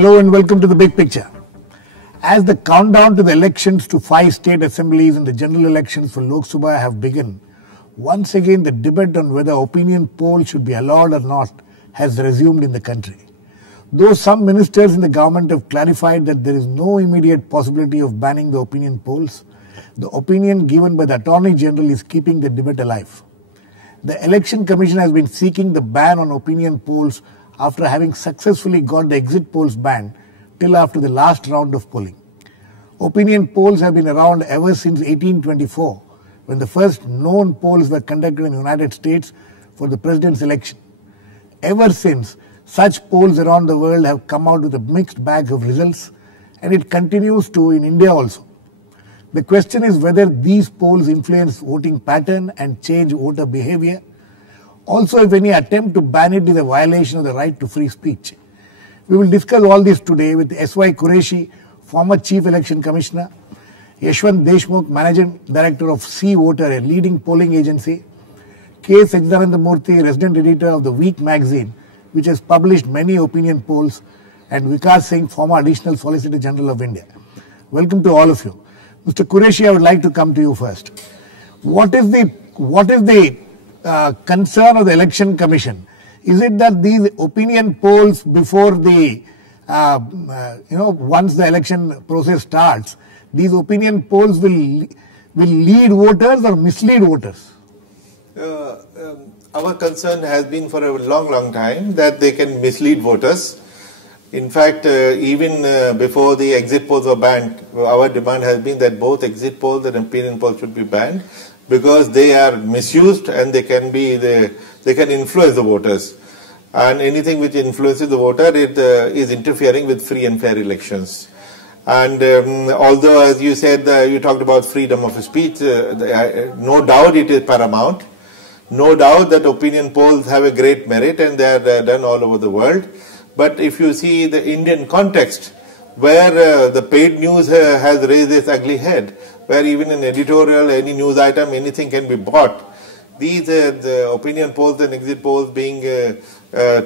Hello and welcome to The Big Picture. As the countdown to the elections to 5 state assemblies and the general elections for Lok Sabha have begun, once again the debate on whether opinion polls should be allowed or not has resumed in the country. Though some ministers in the government have clarified that there is no immediate possibility of banning the opinion polls, the opinion given by the Attorney General is keeping the debate alive. The Election Commission has been seeking the ban on opinion polls after having successfully got the exit polls banned till after the last round of polling. Opinion polls have been around ever since 1824, when the first known polls were conducted in the United States for the president's election. Ever since, such polls around the world have come out with a mixed bag of results, and it continues to in India also. The question is whether these polls influence voting pattern and change voter behavior. Also, if any attempt to ban it is a violation of the right to free speech. We will discuss all this today with S.Y. Quraishi, former Chief Election Commissioner, Yashwant Deshmukh, Managing Director of CVoter, a leading polling agency, Sachidananda Murthy, Resident Editor of The Week magazine, which has published many opinion polls, and Vikas Singh, former Additional Solicitor General of India. Welcome to all of you. Mr. Quraishi, I would like to come to you first. What is the concern of the Election Commission? Is it that these opinion polls before the, once the election process starts, these opinion polls will lead voters or mislead voters? Our concern has been for a long time that they can mislead voters. In fact, even before the exit polls were banned, our demand has been that both exit polls and opinion polls should be banned, because they are misused and they can influence the voters. And anything which influences the voter, it is interfering with free and fair elections. And although, as you said, you talked about freedom of speech, no doubt it is paramount. No doubt that opinion polls have a great merit and they are done all over the world. But if you see the Indian context, where the paid news has raised its ugly head, where even an editorial, any news item, anything can be bought. These the opinion polls and exit polls being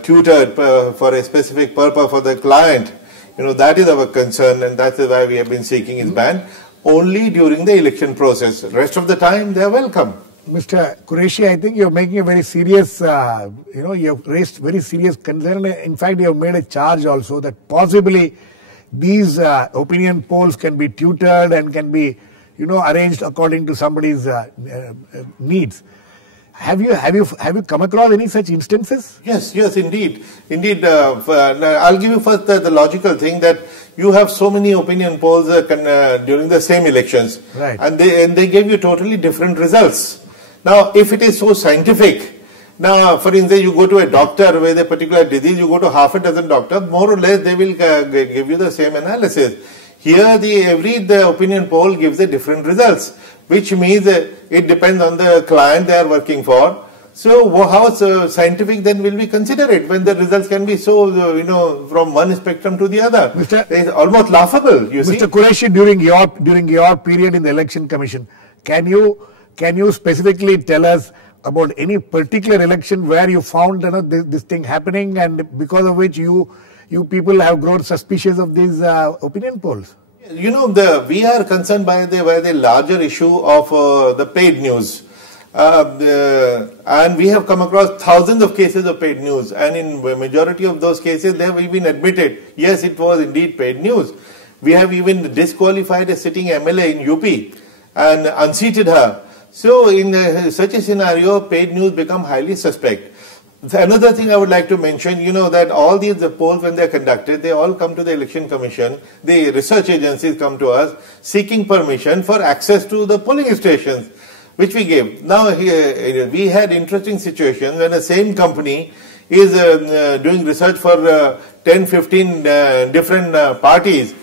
tutored for a specific purpose for the client, that is our concern, and that is why we have been seeking its ban only during the election process. The rest of the time, they are welcome. Mr. Quraishi, I think you are making a very serious, you have raised very serious concern. In fact, you have made a charge also that possibly these opinion polls can be tutored and can be, arranged according to somebody's needs. Have you come across any such instances? Yes, indeed. I'll give you first the logical thing that you have so many opinion polls during the same elections, right? And they gave you totally different results. Now, if it is so scientific, now, for instance, you go to a doctor with a particular disease, you go to half a dozen doctors, more or less they will give you the same analysis. Here, the opinion poll gives a different results, which means it depends on the client they are working for. So, how scientific then will we consider it when the results can be so, from one spectrum to the other? It's almost laughable, you see. Mr. Quraishi, during your period in the Election Commission, can you specifically tell us about any particular election where you found this thing happening, and because of which you people have grown suspicious of these opinion polls? We are concerned by the larger issue of the paid news. And we have come across thousands of cases of paid news, and in the majority of those cases they have even admitted, yes, it was indeed paid news. We have even disqualified a sitting MLA in UP and unseated her. So in such a scenario, paid news become highly suspect. Another thing I would like to mention, that all these polls, when they are conducted, they all come to the Election Commission. The research agencies come to us seeking permission for access to the polling stations, which we gave. Now, we had interesting situations when the same company is doing research for 10, 15 different parties,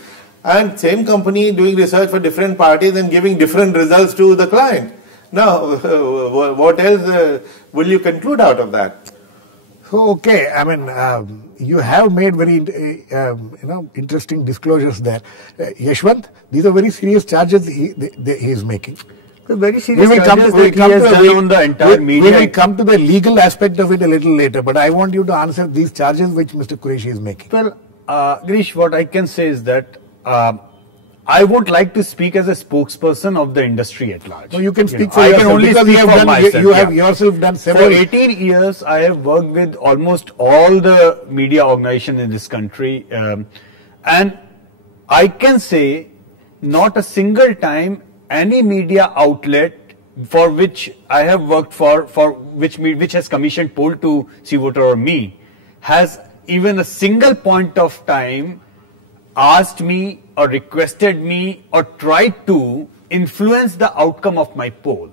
and same company doing research for different parties and giving different results to the client. Now, what else will you conclude out of that? So, okay, I mean, you have made very, interesting disclosures there. Yashwant, these are very serious charges he is making. Very serious charges that he has done on the entire media. We will come to the legal aspect of it a little later, but I want you to answer these charges which Mr. Quraishi is making. Well, Girish, what I can say is that I won't like to speak as a spokesperson of the industry at large. No, you can speak for I yourself. can only because speak you have for done, myself. you have yourself done several. For 18 years, I have worked with almost all the media organizations in this country, and I can say not a single time any media outlet for which I have worked for which has commissioned poll to CVoter or me, has even a single point of time asked me or requested me or tried to influence the outcome of my poll.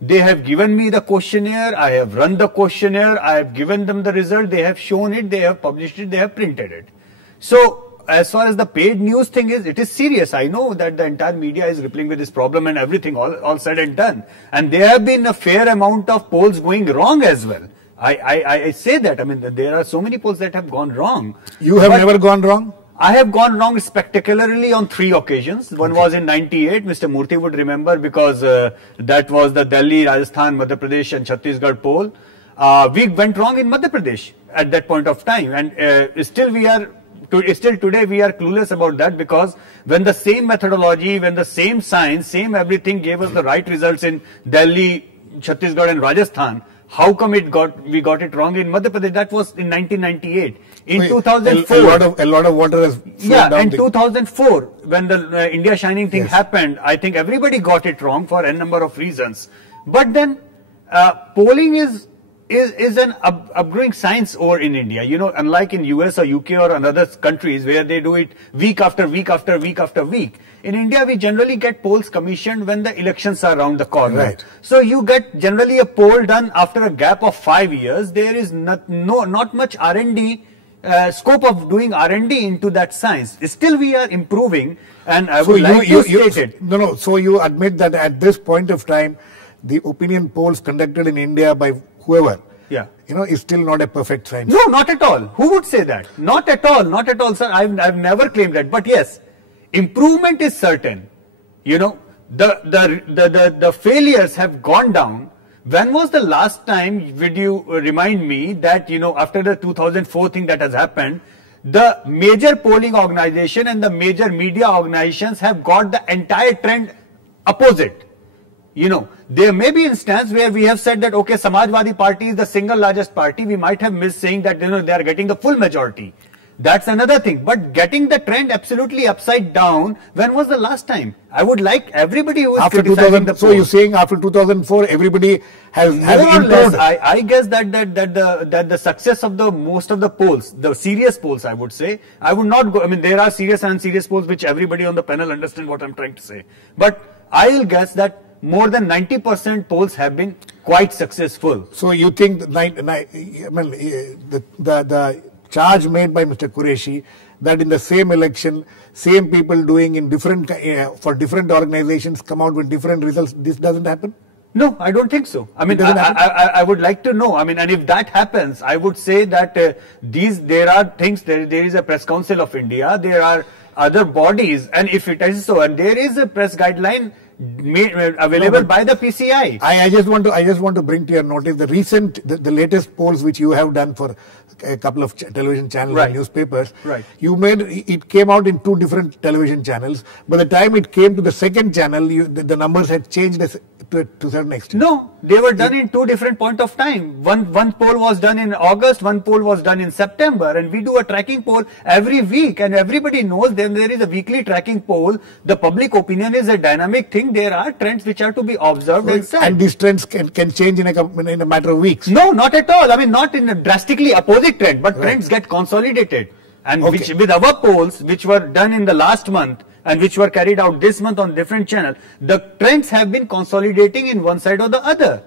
They have given me the questionnaire, I have run the questionnaire, I have given them the result, they have shown it, they have published it, they have printed it. So, as far as the paid news thing is, it is serious. I know that the entire media is grappling with this problem and everything, all said and done. And there have been a fair amount of polls going wrong as well. I say that. I mean, there are so many polls that have gone wrong. You have never gone wrong? I have gone wrong spectacularly on 3 occasions. One was in 98, Mr. Murthy would remember, because that was the Delhi, Rajasthan, Madhya Pradesh and Chhattisgarh poll. We went wrong in Madhya Pradesh at that point of time, and still today we are clueless about that, because when the same methodology, when the same science, same everything gave us the right results in Delhi, Chhattisgarh and Rajasthan, how come we got it wrong in Madhya Pradesh? That was in 1998. In 2004, a lot of water has flowed down. In 2004, when the India Shining thing happened, I think everybody got it wrong for a number of reasons. But then polling is an upgrowing science over in India. You know, unlike in US or UK or other countries where they do it week after week after week after week. In India, we generally get polls commissioned when the elections are around the corner. Right. So you get generally a poll done after a gap of 5 years. There is not much R&D, scope of doing R&D into that science. Still we are improving, and I would like to state it. No, so you admit that at this point of time, the opinion polls conducted in India by whoever, is still not a perfect science. No, not at all. Who would say that? Not at all, sir. I've never claimed that. But yes, improvement is certain. You know, the failures have gone down. When was the last time, would you remind me, that, you know, after the 2004 thing that has happened, the major polling organization and the major media organizations have got the entire trend opposite? You know, there may be instance where we have said that, okay, Samajwadi Party is the single largest party. We might have missed saying that, you know, they are getting the full majority. That's another thing. But getting the trend absolutely upside down, when was the last time? I would like everybody who is after criticizing the So you're saying after 2004, everybody has improved? I guess that the success of the most of the polls, the serious polls, I would say, I would not go. I mean, there are serious and unserious polls which everybody on the panel understand what I'm trying to say. But I will guess that more than 90% polls have been quite successful. So you think the charge made by Mr. Quraishi that in the same election, same people doing in different for different organizations come out with different results, this doesn't happen? No, I don't think so. I mean, I would like to know. I mean, and if that happens, I would say that there are things, there is a Press Council of India, there are other bodies, and if it is so, and there is a press guideline available by the PCI. I just want to bring to your notice the latest polls which you have done for a couple of television channels and newspapers. Right. It came out in 2 different television channels. By the time it came to the second channel, the numbers had changed to a certain extent. No, they were done in 2 different points of time. One poll was done in August, one poll was done in September, and we do a tracking poll every week, and everybody knows there is a weekly tracking poll. The public opinion is a dynamic thing. There are trends which are to be observed and said. And these trends can change in a matter of weeks. No, not at all. I mean, not in a drastically opposite trend, but trends get consolidated. And with our polls, which were done in the last month, and which were carried out this month on different channels, the trends have been consolidating in one side or the other.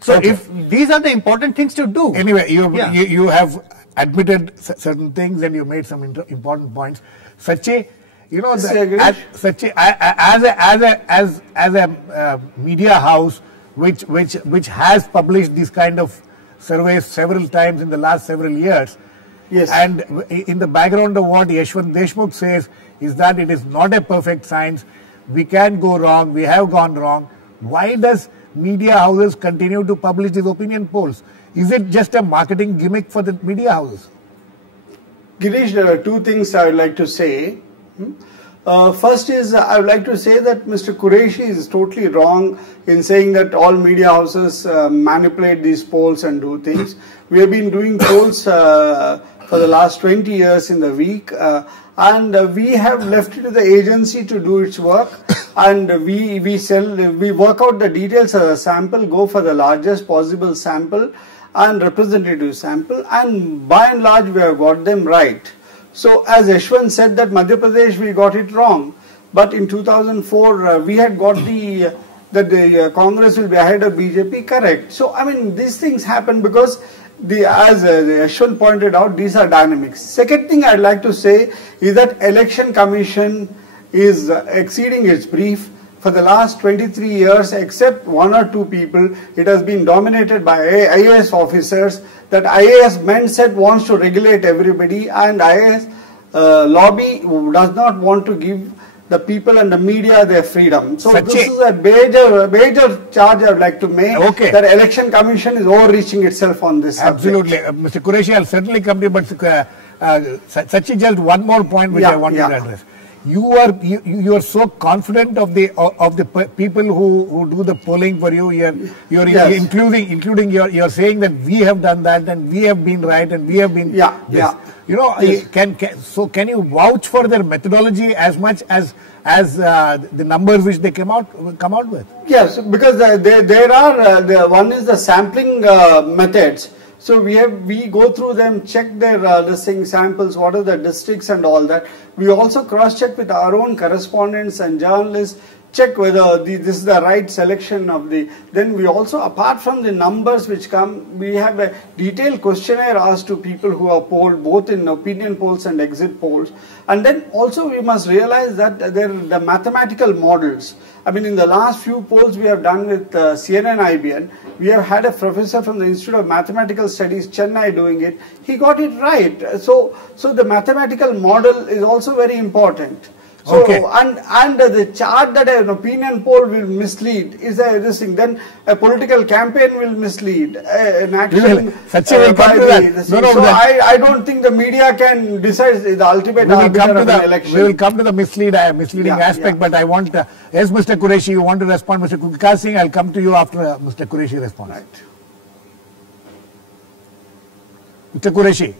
So if these are the important things to do. Anyway, you have admitted certain things and you made some important points. Sachi, you know, as a media house which has published these kind of surveys several times in the last several years, yes, and in the background of what Yashwant Deshmukh says is that it is not a perfect science. We can go wrong. We have gone wrong. Why does media houses continue to publish these opinion polls? Is it just a marketing gimmick for the media houses? Girish, there are two things I would like to say. First is, I would like to say that Mr. Quraishi is totally wrong in saying that all media houses manipulate these polls and do things. We have been doing polls for the last 20 years in the week, and we have left it to the agency to do its work, and we work out the details of the sample, go for the largest possible sample and representative sample, and by and large we have got them right. So as Yashwant said that Madhya Pradesh we got it wrong, but in 2004 we had got that the Congress will be ahead of BJP, correct. So I mean these things happen because as Yashwant pointed out, these are dynamics. Second thing I'd like to say is that Election Commission is exceeding its brief. For the last 23 years, except one or two people, it has been dominated by IAS officers. That IAS mindset wants to regulate everybody, and IAS lobby does not want to give the people and the media their freedom. So this is a major charge I would like to make. Okay. That Election Commission is overreaching itself on this Absolutely. Mr. Quraishi, I'll certainly come to you, but Sachi, just one more point which I want to address. You are so confident of the people who do the polling for you. You're yes. including you're saying that we have done that and we have been right and we have been this. You know, yes. Can you vouch for their methodology as much as the numbers which they come out with? Yes, because there are one is the sampling methods. So we go through them, check their listing samples, what are the districts and all that. We also cross-check with our own correspondents and journalists, check whether this is the right selection of the. Then we also, apart from the numbers which come, we have a detailed questionnaire asked to people who are polled, both in opinion polls and exit polls. And then also we must realize that there are the mathematical models. I mean, in the last few polls we have done with CNN IBN, we have had a professor from the Institute of Mathematical Studies, Chennai, doing it. He got it right. So the mathematical model is also very important. So, okay. and the charge that an opinion poll will mislead is this thing. Then a political campaign will mislead an action. I don't think the media can decide the ultimate arbiter of an election. We will come to the misleading aspect, but I want yes, Mr. Quraishi, you want to respond, Mr. Vikas Singh. I'll come to you after Mr. Quraishi responds. Right. Mr. Quraishi.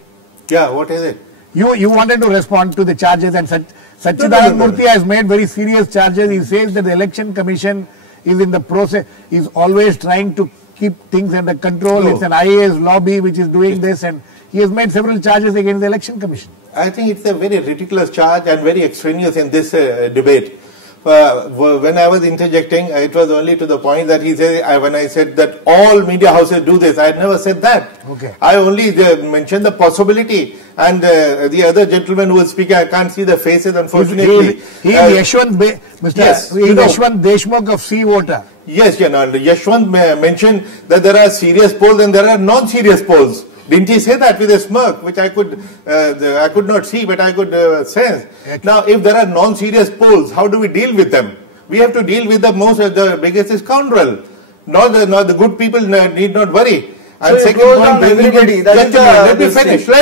Yeah, what is it? You wanted to respond to the charges, and Sachidananda Murthy has made very serious charges. He says that the Election Commission is in the process, is always trying to keep things under control. No. It's an IAS lobby which is doing this, and he has made several charges against the Election Commission. I think it's a very ridiculous charge and very extraneous in this debate. When I was interjecting, it was only to the point that he said, when I said that all media houses do this, I had never said that. Okay. I only mentioned the possibility, and the other gentleman who was speaking, I can't see the faces, unfortunately. He is Yashwant, Yashwant Deshmukh of CVoter. Yes, Yashwant mentioned that there are serious polls and there are non-serious polls. Didn't he say that with a smirk, which I could not see, but I could sense. Now, if there are non-serious polls, how do we deal with them? We have to deal with the biggest scoundrel. Not the good people need not worry. And so second point, let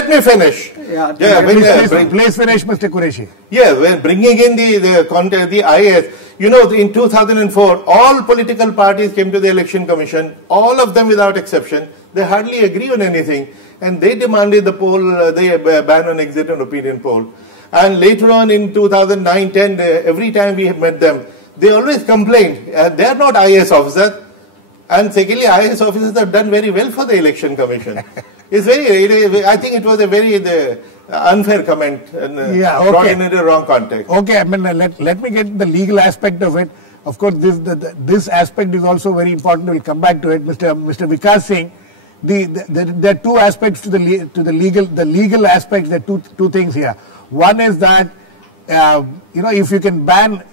me finish. Please finish, Mr. Quraishi. Yeah, when bringing in the IAS, you know, in 2004, all political parties came to the Election Commission, all of them without exception. They hardly agree on anything, and they demanded the poll, the ban on exit and opinion poll. And later on in 2009-10, every time we have met them, they always complained. They are not IAS officers. And secondly, IAS officers have done very well for the Election Commission. I think it was a very unfair comment and brought in the wrong context. Okay, I mean, let me get the legal aspect of it. Of course, this aspect is also very important. We'll come back to it. Mr. Vikas Singh, there are two aspects to the legal aspects. There are two things here. One is that if you can ban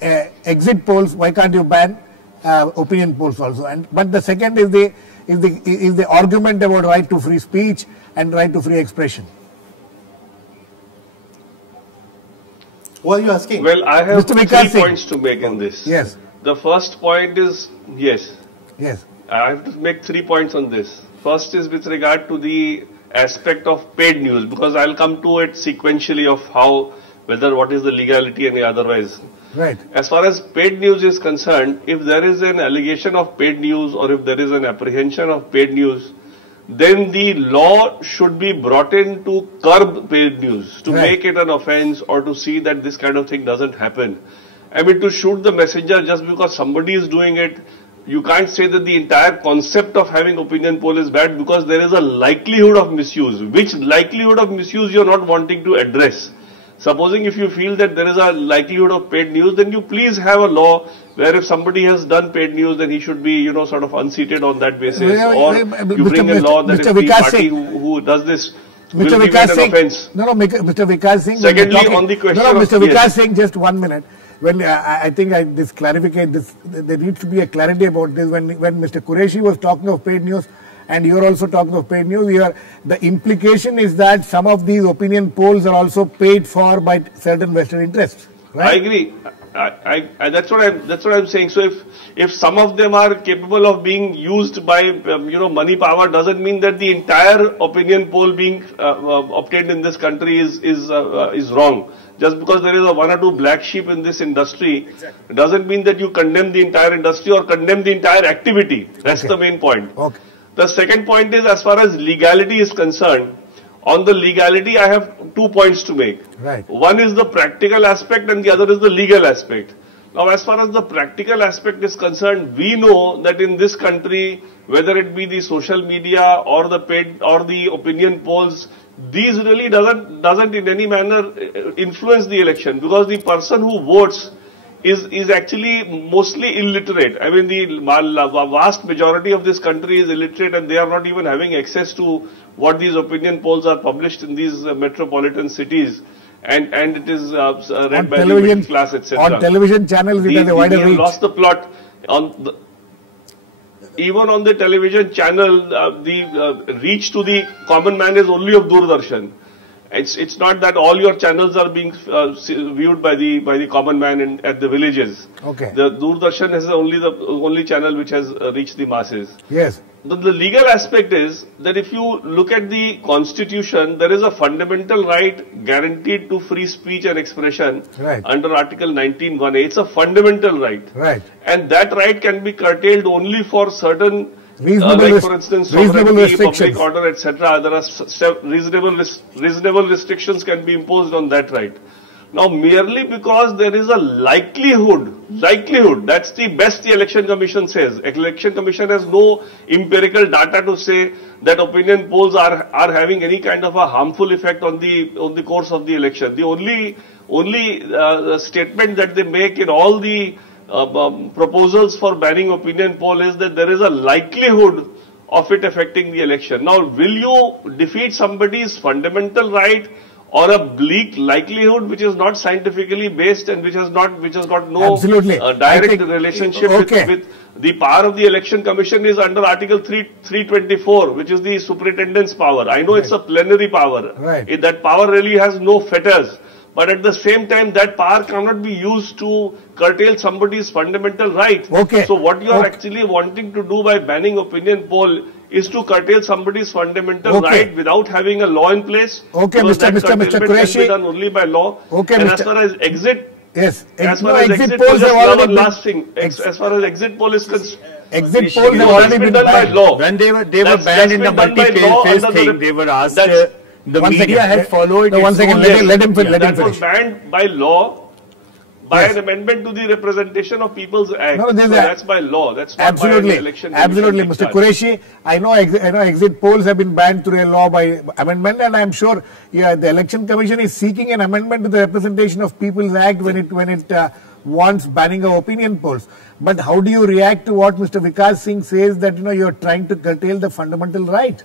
exit polls, why can't you ban opinion polls also? But the second is the argument about right to free speech and right to free expression. What are you asking? Well, I have 3 points to make in this. Yes. The first point is yes. I have to make 3 points on this. First is with regard to the aspect of paid news, because I'll come to it sequentially of how, what is the legality and otherwise. Right. As far as paid news is concerned, if there is an allegation of paid news or if there is an apprehension of paid news, then the law should be brought in to curb paid news, to make it an offense or to see that this kind of thing doesn't happen. I mean, to shoot the messenger just because somebody is doing it, you can't say that the entire concept of having opinion poll is bad, because there is a likelihood of misuse. Which likelihood of misuse you're not wanting to address? Supposing if you feel that there is a likelihood of paid news, then you please have a law where if somebody has done paid news, then he should be, sort of unseated on that basis. Or you bring a law that if the party who does this will be made an offense. Mr. Vikas Singh. Secondly, on the question of Mr. Vikas Singh, just 1 minute. When I think this clarification, there needs to be a clarity about this. When Mr. Quraishi was talking of paid news, and you're also talking of paid news, the implication is that some of these opinion polls are also paid for by certain vested interests. Right? I agree. That's what I'm saying. So if some of them are capable of being used by money power, doesn't mean that the entire opinion poll being obtained in this country is wrong. Just because there is one or two black sheep in this industry, doesn't mean that you condemn the entire industry or condemn the entire activity. That's the main point. Okay. The second point is, as far as legality is concerned, on the legality I have 2 points to make. Right. One is the practical aspect and the other is the legal aspect. Now, as far as the practical aspect is concerned, we know that in this country, whether it be the social media or the paid or the opinion polls, these really doesn't in any manner influence the election, because the person who votes is actually mostly illiterate. I mean, the vast majority of this country is illiterate, and they are not even having access to what these opinion polls are published in these metropolitan cities, and it is read by the middle class, etc. On television channels, it has a wider reach. We have lost the plot. Even on the television channel, the reach to the common man is only of Doordarshan. It's not that all your channels are being viewed by the common man at the villages. Okay. The Doordarshan is the only channel which has reached the masses. Yes. The legal aspect is that if you look at the constitution, there is a fundamental right guaranteed to free speech and expression under Article 19(1)(a). It's a fundamental right. Right. And that right can be curtailed only for certain reasonable, for instance, reasonable public order, etc. There are reasonable restrictions can be imposed on that right. Now, merely because there is a likelihood, that's the best the Election Commission says. Election Commission has no empirical data to say that opinion polls are having any kind of a harmful effect on the course of the election. The only statement that they make in all the proposals for banning opinion poll is that there is a likelihood of it affecting the election. Now, will you defeat somebody's fundamental right or a bleak likelihood which is not scientifically based and which has got no direct relationship with the power of the Election Commission is under Article 324, which is the superintendent's power. I know it's a plenary power. That power really has no fetters. But at the same time, that power cannot be used to curtail somebody's fundamental right. So what you are actually wanting to do by banning opinion poll is to curtail somebody's fundamental right without having a law in place. Mr. Quraishi. Can be done only by law. And as far as exit, as far as exit polls have already last thing. As far as exit poll is concerned, exit polls have already been done by law. When they were banned in the multi-phase thing, they were asked. The media had followed. One second, let him finish. That was banned by law, by an amendment to the Representation of People's Act. So that's by law. That's not by an election. Absolutely, Mr. Quraishi. I know exit polls have been banned through a law by amendment, and I am sure the Election Commission is seeking an amendment to the Representation of People's Act when it wants banning of opinion polls. But how do you react to what Mr. Vikas Singh says that you are trying to curtail the fundamental right?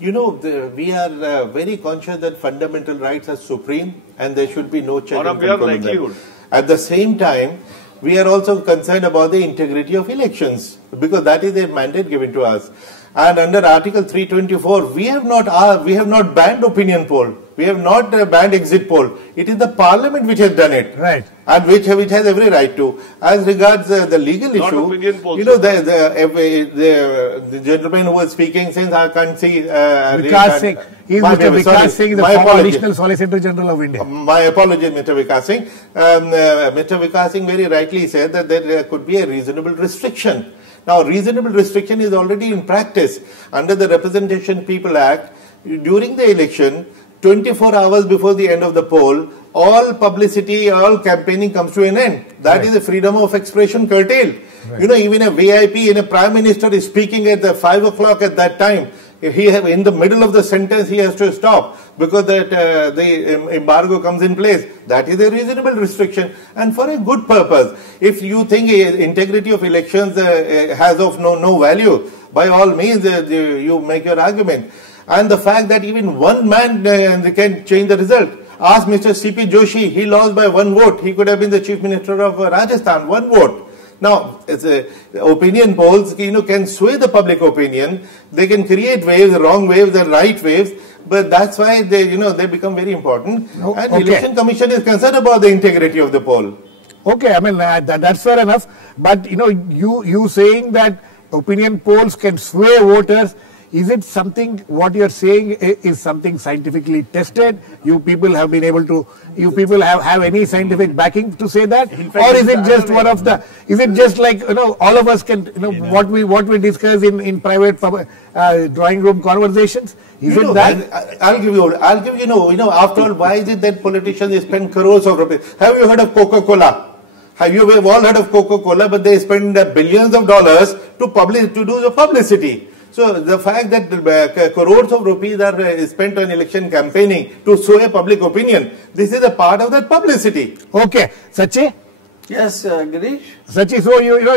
We are very conscious that fundamental rights are supreme and there should be no check and control on them. At the same time, we are also concerned about the integrity of elections because that is a mandate given to us. And under Article 324, we have not banned opinion poll. We have not banned exit poll. It is the Parliament which has done it, right? And which has every right to. As regards the legal not issue, you know, the gentleman who was speaking, since I can't see Vikas Singh. He is Mr. Vikas Singh, the former Additional Solicitor General of India. My apologies, Mr. Vikas Singh. Mr. Vikas Singh very rightly said that there could be a reasonable restriction. Now, reasonable restriction is already in practice under the Representation People Act. During the election, 24 hours before the end of the poll, all publicity, all campaigning comes to an end. That is the freedom of expression curtailed. You know, even a VIP and a Prime Minister is speaking at the 5 o'clock at that time. If he have in the middle of the sentence, he has to stop because the embargo comes in place. That is a reasonable restriction and for a good purpose. If you think integrity of elections has of no value, by all means you make your argument. And the fact that even one man can change the result. Ask Mr. C.P. Joshi, he lost by 1 vote. He could have been the Chief Minister of Rajasthan, 1 vote. Now, opinion polls, you know, can sway the public opinion. They can create waves, the wrong waves, the right waves. But that's why they become very important. And Election Commission is concerned about the integrity of the poll. Okay, I mean that's fair enough. But you know, you saying that opinion polls can sway voters. Is it something, what you're saying is something scientifically tested? You people have been able to, you people have any scientific backing to say that? Or is it just one of the, is it just like, you know, all of us can, you know, what we discuss in private drawing room conversations? Is it that? I'll give you, after all, why is it that politicians spend crores of rupees? Have you heard of Coca-Cola? We've all heard of Coca-Cola, but they spend billions of dollars to do the publicity. So the fact that crores of rupees are spent on election campaigning to sway public opinion, this is a part of that publicity. Okay, Sachi? Yes, Girish? Sachi, so you know,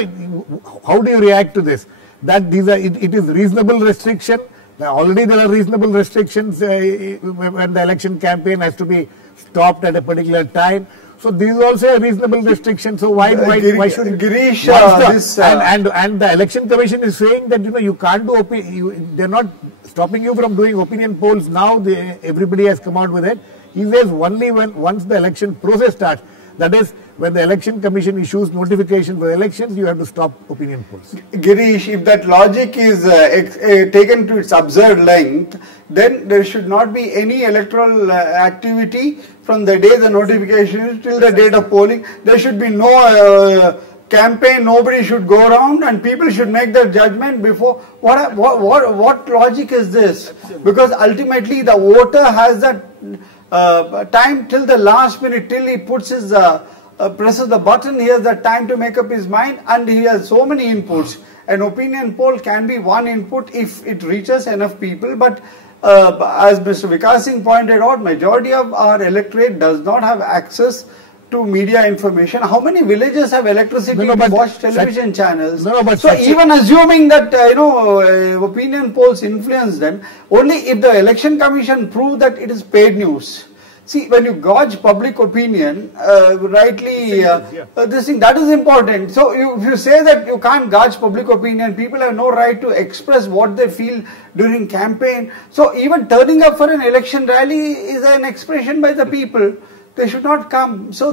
how do you react to this? That these are, it is reasonable restriction. Already there are reasonable restrictions when the election campaign has to be stopped at a particular time. So this is also a reasonable restriction. So why should Girish? And the Election Commission is saying that you can't do they're not stopping you from doing opinion polls now. Everybody has come out with it. He says only once the election process starts. That is, when the Election Commission issues notification for elections, you have to stop opinion polls. Girish, if that logic is taken to its absurd length, then there should not be any electoral activity from the day the notification till the date of polling. There should be no campaign, nobody should go around and people should make their judgment before. What logic is this? Because ultimately the voter has that time till the last minute, till he puts his presses the button, he has the time to make up his mind, and he has so many inputs. An opinion poll can be one input if it reaches enough people, but as Mr. Vikas Singh pointed out, majority of our electorate does not have access to media information. How many villages have electricity to watch television channels? So even assuming that opinion polls influence them, only if the Election Commission prove that it is paid news. See, when you gauge public opinion, this thing, that is important. So if you say that you can't gauge public opinion, people have no right to express what they feel during campaign. So even turning up for an election rally is an expression by the people. They should not come. So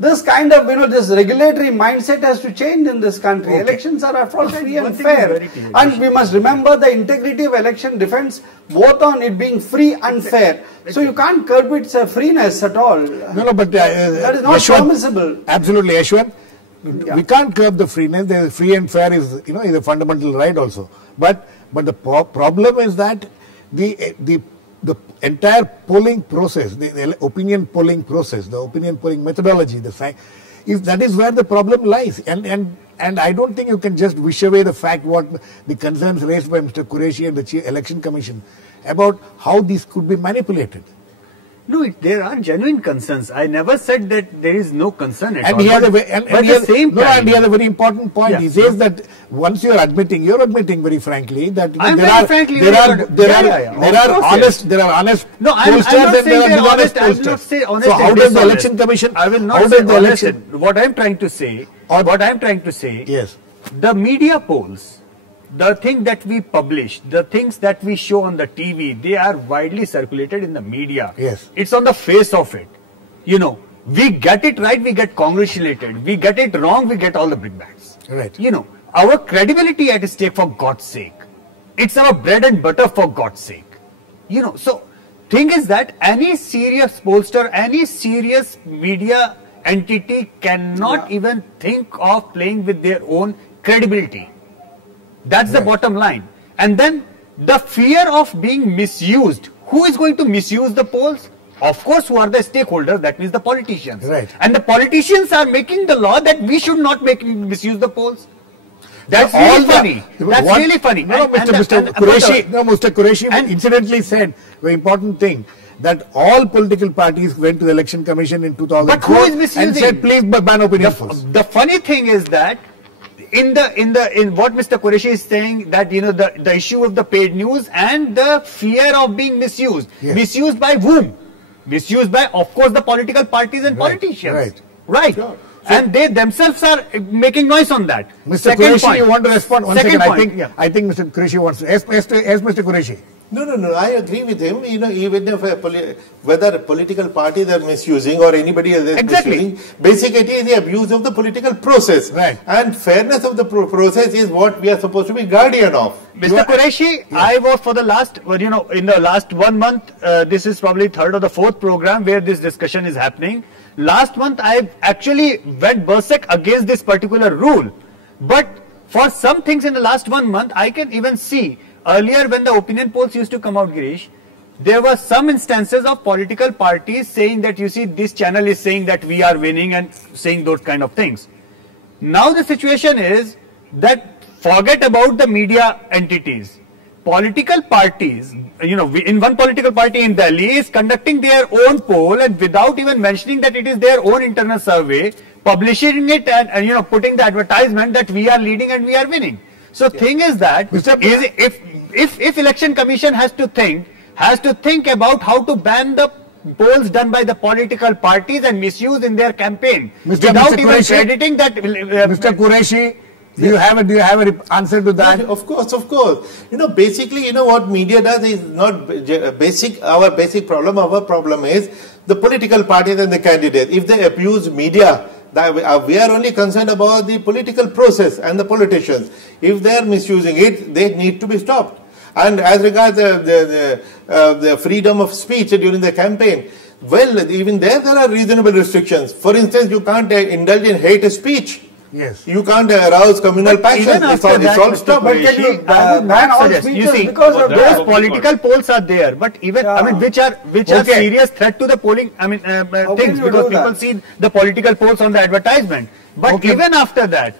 this kind of, this regulatory mindset has to change in this country. Elections are after all free and fair. And we must remember the integrity of election depends both on it being free and fair. So you can't curb its freeness at all. But that is not permissible. Absolutely, Yashwant. Yeah. We can't curb the freeness. The free and fair is, is a fundamental right also. But the problem is that the entire polling process, the opinion polling process, the opinion polling methodology, that is where the problem lies. And I don't think you can just wish away the fact what the concerns raised by Mr. Quraishi and the Election Commission about how these could be manipulated. No, there are genuine concerns. I never said that there is no concern at all. He has a very important point. Yeah. He says that once you're admitting very frankly that there are honest pollsters and there are dishonest pollsters. So how does the Election Commission? I will not say honest. What I'm trying to say, yes, the media polls the thing that we publish, the things that we show on the TV, they are widely circulated in the media. Yes. It's on the face of it. You know, we get it right, we get congratulated. We get it wrong, we get all the brickbats. Right. You know, our credibility at stake, for God's sake. It's our bread and butter, for God's sake. You know, so thing is that any serious pollster, any serious media entity cannot even think of playing with their own credibility. That's the bottom line. And then the fear of being misused. Who is going to misuse the polls? Of course, who are the stakeholders? That means the politicians. Right. And the politicians are making the law that we should not misuse the polls. That's really funny. That's really funny. No, Mr. Quraishi incidentally said very important thing, that all political parties went to the election commission in 2004 but who is misusing? and said please ban opinion polls. The funny thing is that in what Mr. Quraishi is saying, that you know the issue of the paid news and the fear of being misused. Yes. Misused by whom? Misused by, of course, the political parties and politicians. Right. Sure. And they themselves are making noise on that. Mr. Quraishi, you want to respond? One second. I think Mr. Quraishi wants to. Yes, Mr. Quraishi. No. I agree with him. You know, even if whether political parties are misusing or anybody else is misusing, basically it is the abuse of the political process. Right. And fairness of the process is what we are supposed to be guardian of. Mr. Quraishi, I was for the last, in the last 1 month, this is probably third or the fourth program where this discussion is happening. Last month, I actually went berserk against this particular rule. But for some things in the last 1 month, I can even see, earlier when the opinion polls used to come out, Girish, there were some instances of political parties saying that, you see, this channel is saying that we are winning and saying those kind of things. Now the situation is that forget about the media entities. Political parties, in one political party in Delhi is conducting their own poll and without even mentioning that it is their own internal survey, publishing it and putting the advertisement that we are leading and we are winning. So thing is that if election commission has to think about how to ban the polls done by the political parties and misuse in their campaign without even crediting that. Mr. Quraishi, do you have an answer to that? Of course. Basically, what media does is not our basic problem. Our problem is the political parties and the candidates. If they abuse media, we are only concerned about the political process and the politicians. If they are misusing it, they need to be stopped. And as regards the freedom of speech during the campaign, well, even there are reasonable restrictions. For instance, you can't indulge in hate speech. Yes. You can't arouse communal passion. It's all stopped. But can you ban all speeches because of those political polls are there, but even which are serious threat to the polling things, because people see the political polls on the advertisement. But even after that,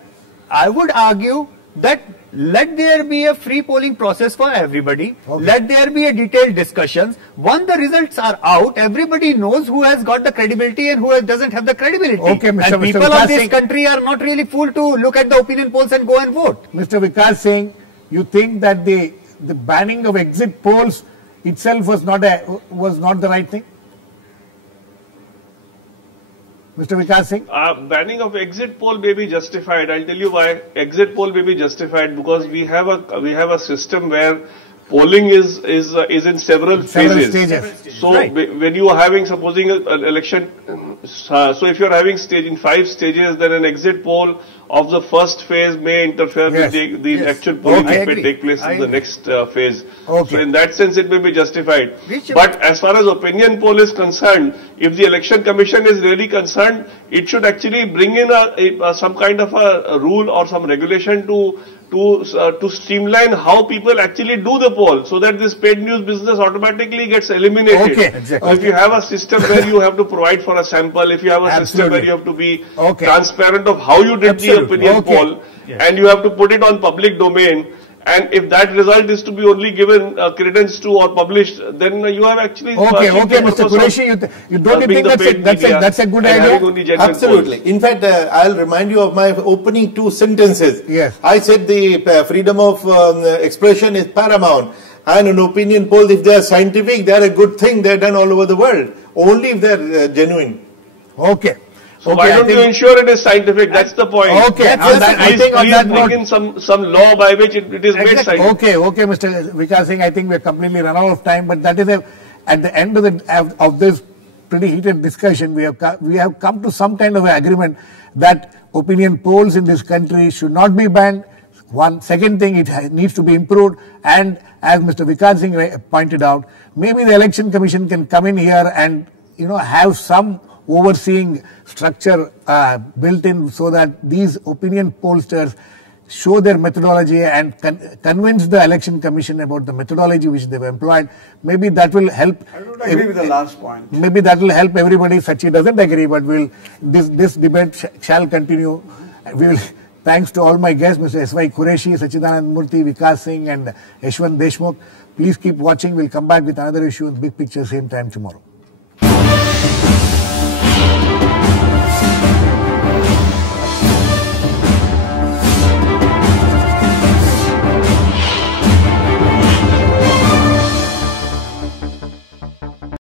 I would argue that let there be a free polling process for everybody. Let there be a detailed discussions. Once the results are out, everybody knows who has got the credibility and who doesn't have the credibility. And people of this country are not really fooled to look at the opinion polls and go and vote. Mr. Vikas Singh, you think that the banning of exit polls itself was not the right thing? Mr. Vikas Singh? Banning of exit poll may be justified. I'll tell you why. Exit poll may be justified because we have a system where polling is in several phases. So when you are having, supposing an election, so if you are having in 5 stages, then an exit poll of the first phase may interfere with the actual polling that may take place in the next phase. So in that sense, it may be justified. But as far as opinion poll is concerned, if the election commission is really concerned, it should actually bring in some kind of a rule or some regulation to streamline how people actually do the poll, so that this paid news business automatically gets eliminated. So if you have a system where you have to provide for a sample, if you have a system where you have to be transparent of how you did the opinion poll, and you have to put it on public domain, and if that result is to be only given credence to or published, then you have actually Mr. Quraishi, you don't think that's a good idea? Absolutely. In fact, I'll remind you of my opening 2 sentences. Yes. I said the freedom of expression is paramount, and an opinion poll, if they are scientific, they are a good thing. They are done all over the world. Only if they are genuine. Okay. So why don't you ensure it is scientific? That's the point. Okay, please bring in some law by which it is made scientific. Okay, Mr. Vikas Singh, I think we are completely run out of time, but that is at the end of this pretty heated discussion, we have come to some kind of an agreement that opinion polls in this country should not be banned. One second thing, it needs to be improved, and as Mr. Vikas Singh pointed out, maybe the election commission can come in here and have some overseeing structure built in so that these opinion pollsters show their methodology and convince the election commission about the methodology which they've employed. Maybe that will help. I don't agree with the last point. Maybe that will help everybody. Sachi doesn't agree, but this debate shall continue. Thanks to all my guests, Mr. S.Y. Quraishi, Sachidananda, Murthy, Vikas Singh and Yashwant Deshmukh. Please keep watching. We'll come back with another issue in Big Picture same time tomorrow.